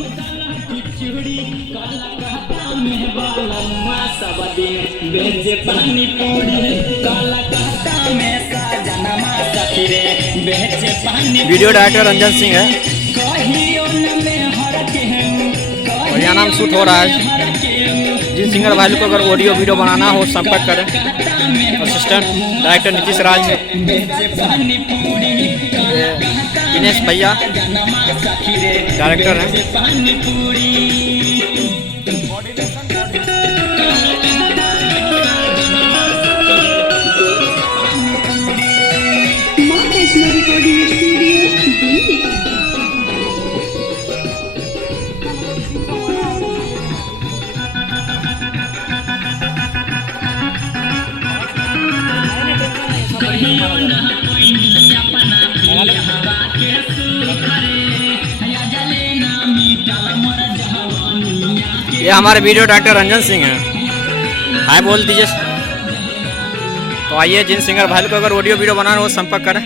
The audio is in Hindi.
खिचड़ी काला कहता में बालम्मा सब दिन बेचे पानी पूरी काला कहता में साजनमा सखीरे बेचे पानी। वीडियो डायरेक्टर रंजन सिंह है और यहाँ नाम शूट हो रहा है। जिन सिंगर भाई को अगर ऑडियो वीडियो बनाना हो संपर्क करें। असिस्टेंट डायरेक्टर नीतीश राज, दिनेश भैया डायरेक्टर हैं। ये हमारे वीडियो डायरेक्टर रंजन सिंह हैं। हाय बोल दीजिए। तो आइए, जिन सिंगर भाई को अगर ऑडियो वीडियो बनाना हो संपर्क करें।